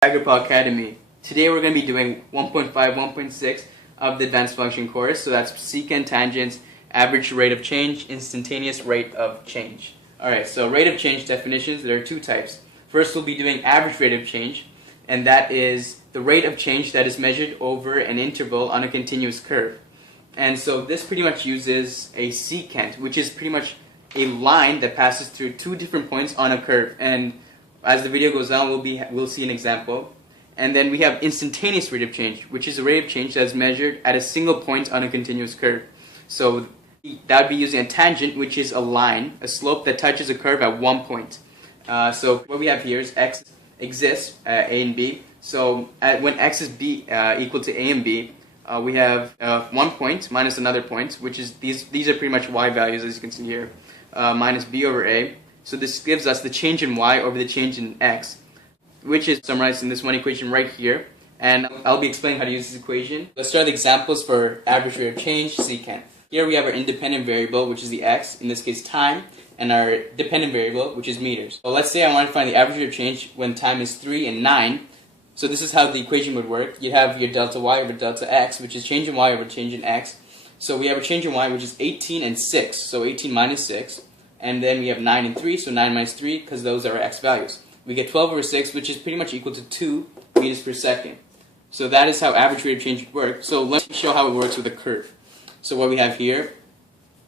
Tiger Paw Academy. Today we're going to be doing 1.5, 1.6 of the advanced function course. So that's secant, tangents, average rate of change, instantaneous rate of change. Alright, so rate of change definitions, there are two types. First we'll be doing average rate of change, and that is the rate of change that is measured over an interval on a continuous curve. And so this pretty much uses a secant, which is pretty much a line that passes through two different points on a curve. And as the video goes on, we'll see an example. And then we have instantaneous rate of change, which is a rate of change that is measured at a single point on a continuous curve. So that would be using a tangent, which is a line, a slope that touches a curve at one point. So what we have here is x exists, a and b. So when x is equal to a and b, we have 1 point minus another point, which is these are pretty much y values, as you can see here, minus b over a. So this gives us the change in y over the change in x, which is summarized in this one equation right here. And I'll be explaining how to use this equation. Let's start with examples for average rate of change, secant. Here we have our independent variable, which is the x, in this case time, and our dependent variable, which is meters. So let's say I want to find the average rate of change when time is 3 and 9. So this is how the equation would work. You have your delta y over delta x, which is change in y over change in x. So we have a change in y, which is 18 and 6, so 18 minus 6. And then we have 9 and 3, so 9 minus 3, because those are our x values. We get 12 over 6, which is pretty much equal to 2 meters per second. So that is how average rate of change would work. So let's show how it works with a curve. So what we have here,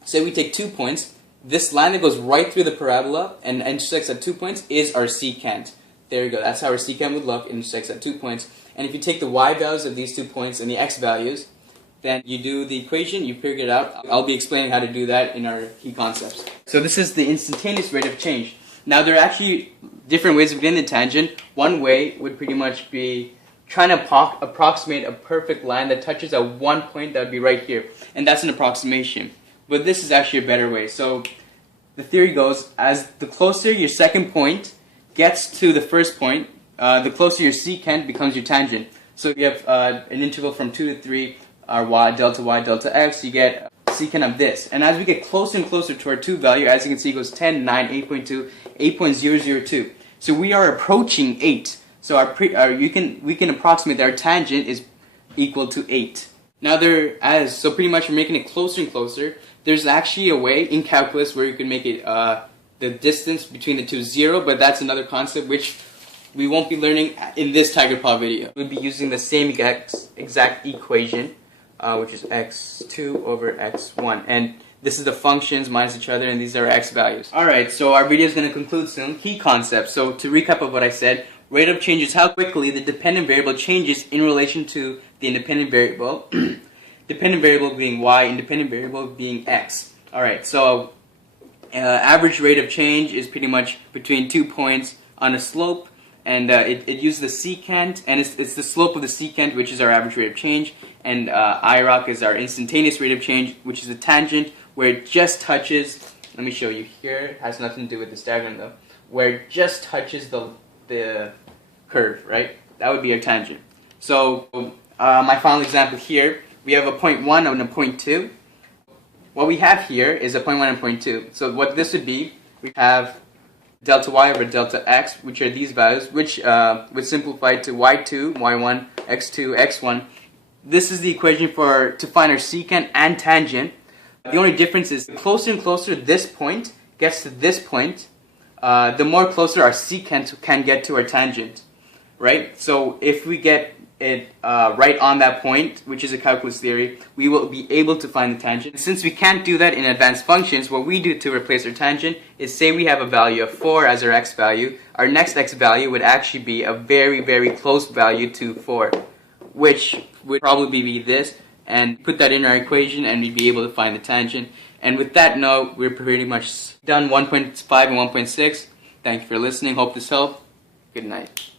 say we take 2 points. This line that goes right through the parabola and intersects at 2 points is our secant. There you go. That's how our secant would look. It intersects at 2 points. And if you take the y values of these 2 points and the x values, then you do the equation, you figure it out. I'll be explaining how to do that in our key concepts. So this is the instantaneous rate of change. Now there are actually different ways of getting the tangent. One way would pretty much be trying to approximate a perfect line that touches at one point that would be right here. And that's an approximation. But this is actually a better way. So the theory goes, as the closer your second point gets to the first point, the closer your secant becomes your tangent. So if you have an interval from 2 to 3, our y, delta x, you get secant of this. And as we get closer and closer to our 2 value, as you can see, it goes 10, 9, 8.2, 8.002. So we are approaching 8. So we can approximate that our tangent is equal to 8. Now so pretty much we're making it closer and closer. There's actually a way in calculus where you can make it the distance between the two 0, but that's another concept which we won't be learning in this Tiger Paw video. We'll be using the same exact equation, which is x2 over x1. And this is the functions minus each other, and these are x values. Alright, so our video is going to conclude soon. Key concepts. So to recap of what I said, rate of change is how quickly the dependent variable changes in relation to the independent variable. Dependent variable being y, independent variable being x. Alright, so average rate of change is pretty much between 2 points on a slope. And it uses the secant, and it's the slope of the secant, which is our average rate of change, and IROC is our instantaneous rate of change, which is the tangent, where it just touches, let me show you here, it has nothing to do with this diagram though, where it just touches the curve, right? That would be our tangent. So my final example here, we have a point 1 and a point 2. What we have here is a point 1 and a point 2. So what this would be, we have delta y over delta x, which are these values, which would simplify to y2, y1, x2, x1. This is the equation to find our secant and tangent. The only difference is the closer and closer this point gets to this point, the more closer our secant can get to our tangent, right? So if we get it right on that point, which is a calculus theory, we will be able to find the tangent. Since we can't do that in advanced functions, what we do to replace our tangent is say we have a value of 4 as our x value. Our next x value would actually be a very, very close value to 4, which would probably be this, and put that in our equation and we'd be able to find the tangent. And with that note, we're pretty much done 1.5 and 1.6. Thank you for listening. Hope this helped. Good night.